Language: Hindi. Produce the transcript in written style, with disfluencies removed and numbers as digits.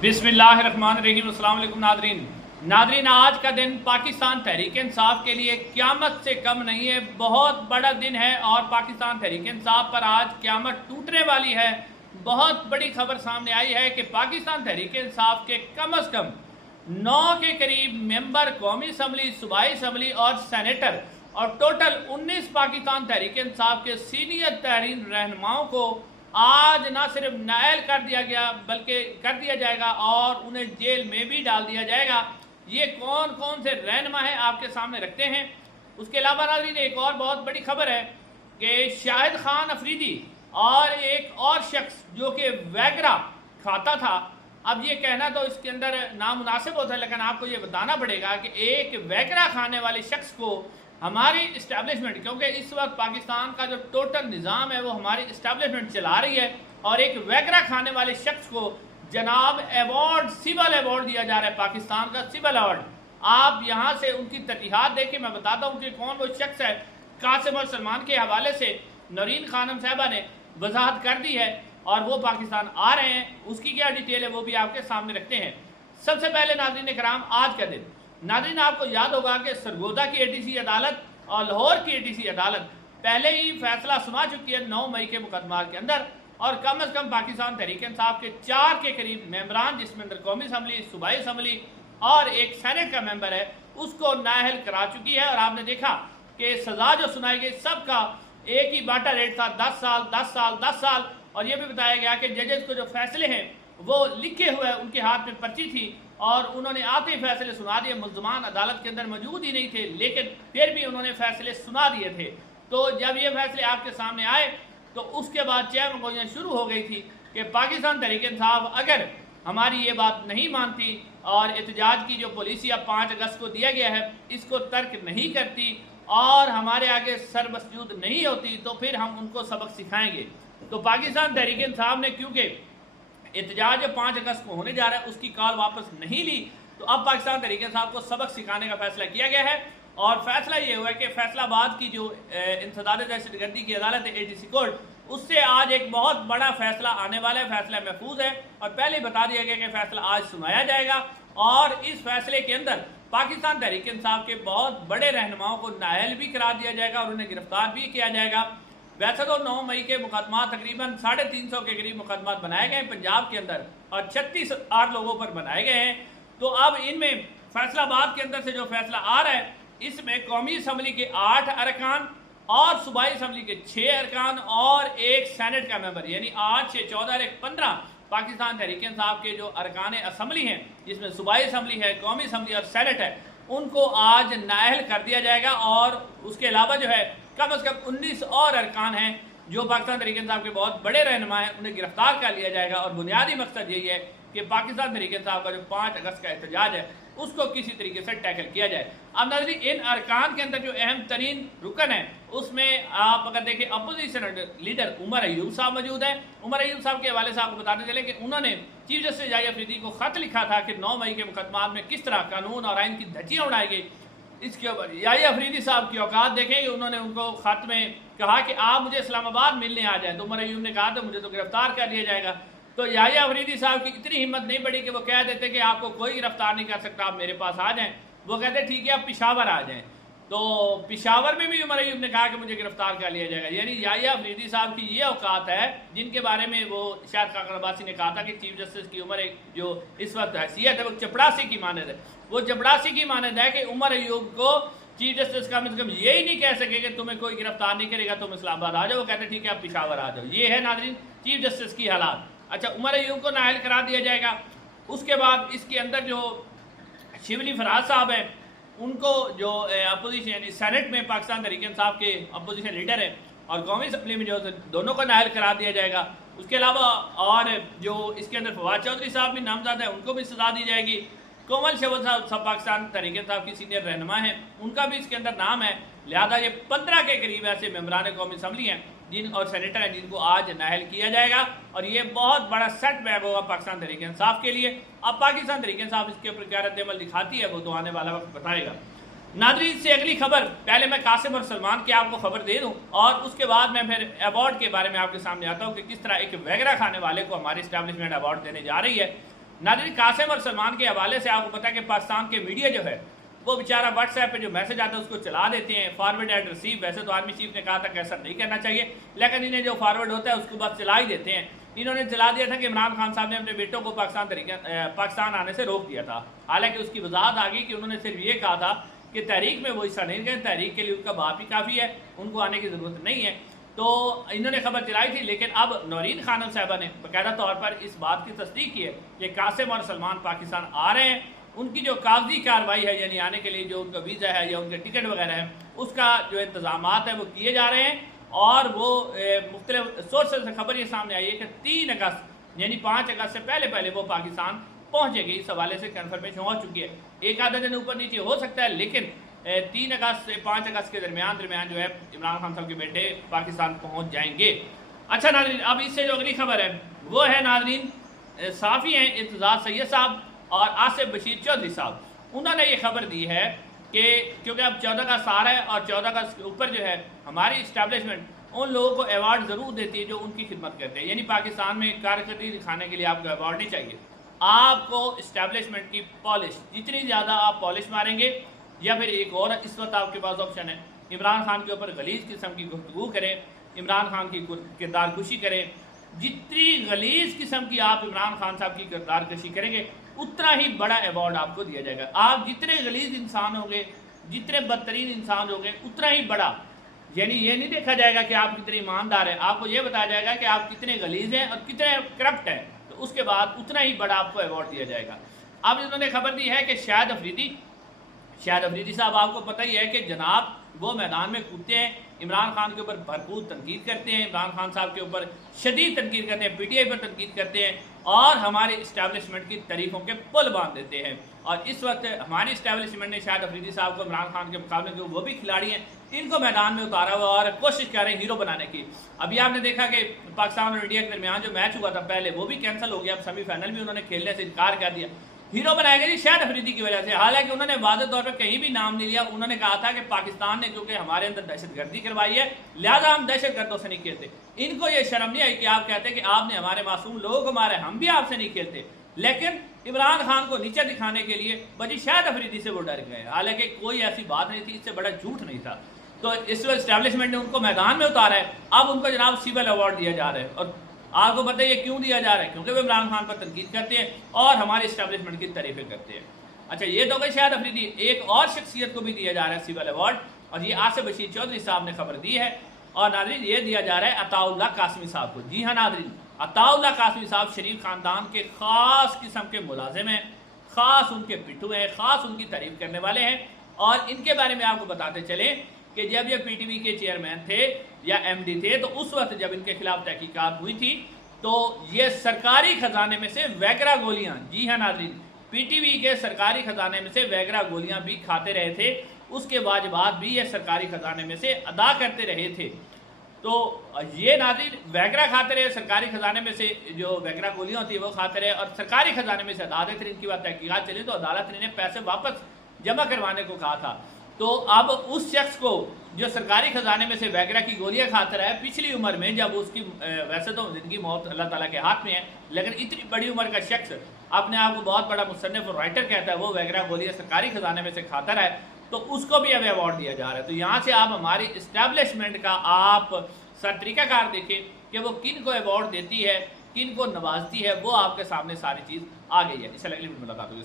बिस्मिल्लाहिर्रहमानिर्रहीम। अस्सलाम वालेकुम नादरीन, आज का दिन पाकिस्तान तहरीक इंसाफ के लिए क़यामत से कम नहीं है। बहुत बड़ा दिन है और पाकिस्तान तहरीक इंसाफ पर आज क़यामत टूटने वाली है। बहुत बड़ी खबर सामने आई है कि पाकिस्तान तहरीक इंसाफ के कम अज़ कम 9 के करीब मेंबर कौमी असम्बली, सूबाई असम्बली और सेनेटर और टोटल 19 पाकिस्तान तहरीक इंसाफ के सीनियर तहरीन रहनुमाओं को आज ना सिर्फ नाअहल कर दिया गया बल्कि कर दिया जाएगा और उन्हें जेल में भी डाल दिया जाएगा। ये कौन कौन से रहनुमा हैं आपके सामने रखते हैं। उसके अलावा नाज़रीन एक और बहुत बड़ी खबर है कि शाहिद खान अफरीदी और एक और शख्स जो कि वैगरा खाता था, अब ये कहना तो इसके अंदर नामुनासिब होता है, लेकिन आपको ये बताना पड़ेगा कि एक वैगरा खाने वाले शख्स को हमारी इस्टेब्लिशमेंट, क्योंकि इस वक्त पाकिस्तान का जो टोटल निज़ाम है वो हमारी इस्टेब्लिशमेंट चला रही है, और एक वैगरा खाने वाले शख्स को जनाब अवार्ड, सिविल अवार्ड दिया जा रहा है, पाकिस्तान का सिविल अवार्ड। आप यहाँ से उनकी तरजीहात देखिए, मैं बताता हूँ कि कौन वो शख्स है। कासिम और सलमान के हवाले से नौरीन खानम साहबा ने वजाहत कर दी है और वो पाकिस्तान आ रहे हैं। उसकी क्या डिटेल है वो भी आपके सामने रखते हैं। सबसे पहले नाज़रीन कराम, आज का दिन नाज़रीन आपको याद होगा कि सरगोदा की एटीसी अदालत और लाहौर की एटीसी अदालत पहले ही फैसला सुना चुकी है 9 मई के मुकदमा के अंदर, और कम अज़ कम पाकिस्तान तहरीक इंसाफ के 4 के करीब मेंबरान, जिसमें अंदर कौमी असम्बली, सूबाई असम्बली और एक सेनेट का मेंबर है, उसको नाअहल करा चुकी है। और आपने देखा कि सज़ा जो सुनाई गई सबका एक ही बाटा रेट था, 10 साल 10 साल 10 साल। और यह भी बताया गया कि जजेस को जो फैसले हैं वो लिखे हुए उनके हाथ में पर्ची थी और उन्होंने आते ही फैसले सुना दिए। मुल्ज़मान अदालत के अंदर मौजूद ही नहीं थे, लेकिन फिर भी उन्होंने फैसले सुना दिए थे। तो जब ये फैसले आपके सामने आए तो उसके बाद चहमगोइयाँ शुरू हो गई थी कि पाकिस्तान तहरीक इंसाफ अगर हमारी ये बात नहीं मानती और एहतजाज की जो पॉलिसी अब 5 अगस्त को दिया गया है इसको तर्क नहीं करती और हमारे आगे सर मसजूद नहीं होती, तो फिर हम उनको सबक सिखाएंगे। तो पाकिस्तान तहरीक इंसाफ ने क्योंकि एहतजाज 5 अगस्त को होने जा रहा है उसकी कॉल वापस नहीं ली, तो अब पाकिस्तान तहरीक इंसाफ को सबक सिखाने का फैसला किया गया है। और फैसला ये हुआ है कि फैसलाबाद की जो इंसदाद दहशतगर्दी की अदालत है एटीसी कोर्ट, उससे आज एक बहुत बड़ा फैसला आने वाला है। फैसला महफूज है और पहले ही बता दिया गया कि फैसला आज सुनाया जाएगा और इस फैसले के अंदर पाकिस्तान तहरीक इंसाफ के बहुत बड़े रहनुमाओं को नाअहल भी करा दिया जाएगा और उन्हें गिरफ्तार भी किया जाएगा। वैसे तो 9 मई के मुकदमा तकरीबन 350 के करीब मुकदमा बनाए गए हैं पंजाब के अंदर और 36 8 लोगों पर बनाए गए हैं। तो अब इनमें फैसलाबाद के अंदर से जो फैसला आ रहा है इसमें कौमी असम्बली के 8 अरकान और सूबाई असम्बली के 6 अरकान और एक सेनेट का मेंबर, यानी 8 6 14 और 1 15 पाकिस्तान तहरीक इंसाफ के जो अरकान असम्बली हैं, जिसमें सूबाई असम्बली है, कौमी असम्बली और सेनेट है, उनको आज नाअहल कर दिया जाएगा। और उसके अलावा जो है कम अज़ कम 19 और अरकान हैं जो पाकिस्तान तहरीक इंसाफ के बहुत बड़े रहनुमा हैं, उन्हें गिरफ्तार कर लिया जाएगा। और बुनियादी मकसद यही है कि पाकिस्तान तहरीक इंसाफ का जो 5 अगस्त का एहतजाज है उसको किसी तरीके से टैकल किया जाए। अब नाज़रीन इन अरकान के अंदर जो अहम तरीन रुकन है उसमें आप अगर देखें अपोजिशन लीडर उमर अयूब साहब मौजूद हैं। उमर अयूब साहब के हवाले से आपको बताते चले कि उन्होंने चीफ जस्टिस याहिया अफरीदी को खत लिखा था कि 9 मई के मुकदमात में किस तरह कानून और आइन की धज्जियाँ उड़ाई गई। इसके ऊपर याहिया अफरीदी साहब की औकात देखें कि उन्होंने उनको खत में कहा कि आप मुझे इस्लामाबाद मिलने आ जाए, तो उमर अयूब ने कहा तो मुझे तो गिरफ्तार कर लिया जाएगा। तो याहिया अफरीदी साहब की इतनी हिम्मत नहीं पड़ी कि वो कह देते कि आपको कोई गिरफ्तार नहीं कर सकता, आप मेरे पास आ जाएं। वो कहते ठीक है आप पिशावर आ जाएं। तो पिशावर में भी उमर अयूब ने कहा कि मुझे गिरफ्तार कर लिया जाएगा। यानी याहिया अफरीदी साहब की ये औकात है जिनके बारे में वो शायद काकर अब्बासी ने कहा था कि चीफ जस्टिस की उम्र एक जो इस वक्त हैसियत है वो चपड़ासी की मानद है। वो चपड़ासी की मानद है कि उमर अयूब को चीफ जस्टिस का मतलब यही नहीं कह सके कि तुम्हें कोई गिरफ्तार नहीं करेगा, तुम इस्लामाबाद आ जाओ। वो कहते ठीक है आप पिशावर आ जाओ। ये है नाज़रीन चीफ जस्टिस की हालात। अच्छा, उमर अयूब को नाअहल करा दिया जाएगा। उसके बाद इसके अंदर जो शिवली फराज साहब हैं उनको जो अपोजिशन यानी सेनेट में पाकिस्तान तहरीक इंसाफ के अपोजिशन लीडर हैं और कौमी असम्बली में जो दोनों को नाअहल करा दिया जाएगा। उसके अलावा और जो इसके अंदर फवाद चौधरी साहब भी नामजद है उनको भी सजा दी जाएगी। कोमल शवल साहब सब पाकिस्तान तहरीक इंसाफ की सीनियर रहनुमा हैं, उनका भी इसके अंदर नाम है। लिहाजा ये 15 के करीब ऐसे मेंबरान कौमी असम्बली हैं जिन और सेनेटर हैं जिनको आज नाअहल किया जाएगा और ये बहुत बड़ा सेटबैक होगा पाकिस्तान तहरीक इंसाफ के लिए। अब पाकिस्तान तहरीक इंसाफ इसके ऊपर क्या रद्द-ए-अमल दिखाती है वो तो आने वाला वक्त बताएगा। नाज़रीन से अगली खबर, पहले मैं कासिम और सलमान की आपको खबर दे दूं और उसके बाद मैं फिर अवार्ड के बारे में आपके सामने आता हूं कि किस तरह एक वैगरा खाने वाले को हमारी इस्टेब्लिशमेंट अवार्ड देने जा रही है। नाज़रीन, कासिम और सलमान के हवाले से आपको पता है कि पाकिस्तान के मीडिया जो है वो बेचारा व्हाट्सएप पे जो मैसेज आता है उसको चला देते हैं, फॉरवर्ड एंड रिसीव। वैसे तो आर्मी चीफ ने कहा था कि ऐसा नहीं करना चाहिए, लेकिन इन्हें जो फॉरवर्ड होता है उसको बस चला ही देते हैं। इन्होंने चला दिया था कि इमरान खान साहब ने अपने बेटों को पाकिस्तान आने से रोक दिया था। हालांकि उसकी वजाहत आ गई कि उन्होंने सिर्फ ये कहा था कि तहरीक में वो हिस्सा नहीं गए, तहरीक के लिए उनका बाप ही काफ़ी है, उनको आने की ज़रूरत नहीं है। तो इन्होंने खबर चलाई थी, लेकिन अब नौरीन खानम साहबा ने बाकायदा तौर पर इस बात की तस्दीक की है कि कासिम और सलमान पाकिस्तान आ रहे हैं। उनकी जो कागजी कार्रवाई है, यानी आने के लिए जो उनका वीज़ा है या उनके टिकट वगैरह है, उसका जो इंतजाम है वो किए जा रहे हैं। और वो मुख्तलिफ सोर्सेज से खबर ये सामने आई है कि 3 अगस्त यानी 5 अगस्त से पहले पहले वो पाकिस्तान पहुँचेगी। इस हवाले से कन्फर्मेशन हो चुकी है। एक आधा दिन ऊपर नीचे हो सकता है, लेकिन 3 अगस्त से 5 अगस्त के दरमियान जो है इमरान खान साहब के बेटे पाकिस्तान पहुँच जाएंगे। अच्छा नाज़रीन, अब इससे जो अगली खबर है वो है नाज़रीन, साफ़ी हैं इर्तज़ा सैयद साहब और आसिफ बशीर चौधरी साहब। उन्होंने ये खबर दी है कि क्योंकि अब 14 का सार है और 14 अगस्त के ऊपर जो है हमारी इस्टेब्लिशमेंट उन लोगों को अवार्ड ज़रूर देती है जो उनकी खिदमत करते हैं। यानी पाकिस्तान में कारकर्दगी दिखाने के लिए आपको अवार्ड नहीं चाहिए, आपको इस्टेब्लिशमेंट की पॉलिश, जितनी ज़्यादा आप पॉलिश मारेंगे, या फिर एक और इस वक्त आपके पास ऑप्शन है, इमरान खान के ऊपर गलीज किस्म की गुफ्तगू करें, इमरान खान की किरदार कुशी करें। जितनी गलीज किस्म की आप इमरान खान साहब की किरदार कशी करेंगे उतना ही बड़ा अवार्ड आपको दिया जाएगा। आप जितने गलीज इंसान होंगे, जितने बदतरीन इंसान होंगे, उतना ही बड़ा, यानी ये नहीं देखा जाएगा कि आप कितने ईमानदार हैं, आपको ये बताया जाएगा कि आप कितने गलीज हैं और कितने करप्ट हैं, तो उसके बाद उतना ही बड़ा आपको अवार्ड दिया जाएगा। अब इन्होंने खबर दी है कि शाहिद अफरीदी साहब, आपको पता ही है कि जनाब वो मैदान में कूदते हैं, इमरान खान के ऊपर भरपूर तनकीद करते हैं, इमरान खान साहब के ऊपर शदीद तनकीद करते हैं, PTI पर तनकीद करते हैं और हमारे इस्टेब्लिशमेंट की तारीफों के पुल बांध देते हैं। और इस वक्त हमारी इस्टेब्लिशमेंट ने शाहिद अफरीदी साहब को इमरान खान के मुकाबले में, वो भी खिलाड़ी हैं, इनको मैदान में उतारा हुआ और कोशिश कर रहे हैं हीरो बनाने की। अभी आपने देखा कि पाकिस्तान और इंडिया के दरमियान जो मैच हुआ था पहले, वो भी कैंसिल हो गया। अब सेमीफाइनल भी उन्होंने खेलने से इनकार कर दिया। हीरो बनाया गया जी शाहिद अफरीदी की वजह से। हालांकि उन्होंने वाज़ेह तौर पर कहीं भी नाम नहीं लिया। उन्होंने कहा था कि पाकिस्तान ने क्योंकि हमारे अंदर दहशतगर्दी करवाई है, लिहाजा हम दहशतगर्दों से नहीं खेलते। इनको ये शर्म नहीं आई कि आप कहते हैं कि आपने हमारे मासूम लोगों को मारा है, हम भी आपसे नहीं खेलते। लेकिन इमरान खान को नीचे दिखाने के लिए बजी शाहिद अफरीदी से वो डर गए। हालांकि कोई ऐसी बात नहीं थी, इससे बड़ा झूठ नहीं था। तो इस वक्त इस्टेब्लिशमेंट ने उनको मैदान में उतारा है। अब उनको जनाब सिविल अवार्ड दिया जा रहा है। और आपको पता है ये क्यों दिया जा रहा है? क्योंकि वो इमरान खान पर तनकीद करते हैं और हमारे इस्टेब्लिशमेंट की तारीफें करते हैं। अच्छा, ये तो गई शाहिद अफरीदी। एक और शख्सियत को भी दिया जा रहा है सिविल अवार्ड, और ये आसिफ बशीर चौधरी साहब ने खबर दी है। और नाज़रीन, ये दिया जा रहा है अताउल्लाह कासमी साहब को। जी हाँ नाज़रीन, अताउल्लाह कासमी साहब शरीफ खानदान के ख़ास किस्म के मुलाजिम हैं, ख़ास उनके पिट्ठू हैं, ख़ास उनकी तारीफ करने वाले हैं। और इनके बारे में आपको बताते चले कि जब ये PTV के चेयरमैन थे या MD थे, तो उस वक्त जब इनके खिलाफ तहकीकात हुई थी तो ये सरकारी खजाने में से वैगरा गोलियां, जी हाँ नाज़रीन, PTV के सरकारी खजाने में से वैगरा गोलियां भी खाते रहे थे। उसके वाजिबात भी ये सरकारी खजाने में से अदा करते रहे थे। तो ये नाज़रीन वैगरा खाते रहे, सरकारी खजाने में से जो वैगरा गोलियां होती है वो खाते रहे और सरकारी खजाने में से अदा देते रहे। इनकी बात तहकीकात चली तो अदालत ने पैसे वापस जमा करवाने को कहा था। तो अब उस शख्स को जो सरकारी खजाने में से वैगरा की गोलियां खाता रहा है, पिछली उम्र में जब उसकी वैसे तो जिंदगी मौत अल्लाह ताला के हाथ में है, लेकिन इतनी बड़ी उम्र का शख्स अपने आप को बहुत बड़ा मुसन्निफ और राइटर कहता है, वो वैगरा गोलियां सरकारी खजाने में से खाता रहा है, तो उसको भी अब अवार्ड दिया जा रहा है। तो यहाँ से आप हमारी इस्टेब्लिशमेंट का आप सर तरीकाकार देखें कि वो किन को अवार्ड देती है, किन को नवाजती है, वो आपके सामने सारी चीज़ आ गई है। इससे अगली मुलाकात होगी।